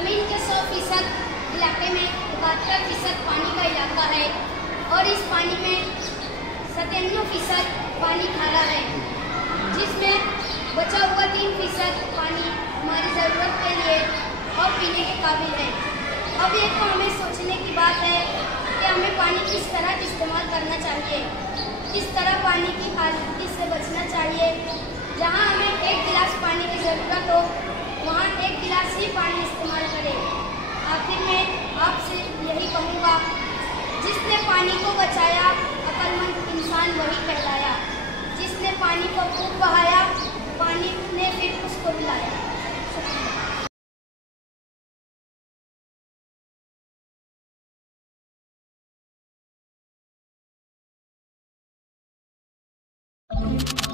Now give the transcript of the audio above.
ज़मीन के 100% इलाके में 71% पानी का इलाका है और इस पानी में 97% पानी खारा है, जिसमें बचा हुआ 3% पानी हमारी ज़रूरत के लिए और पीने के काबिल है। अब ये तो हमें सोचने की बात है कि हमें पानी किस तरह इस्तेमाल करना चाहिए, किस तरह पानी की आलूगी से बचना चाहिए। जहाँ हमें 1 गिलास पानी की ज़रूरत हो वहाँ 1 गिलास ही पानी इस्तेमाल करें। आखिर में आपसे यही कहूँगा, जिसने पानी को बचाया अक्लमंद इंसान वही कहलाया। जिसने पानी को खूब बहाया, पानी ने फिर उसको रुलाया। शुक्रिया।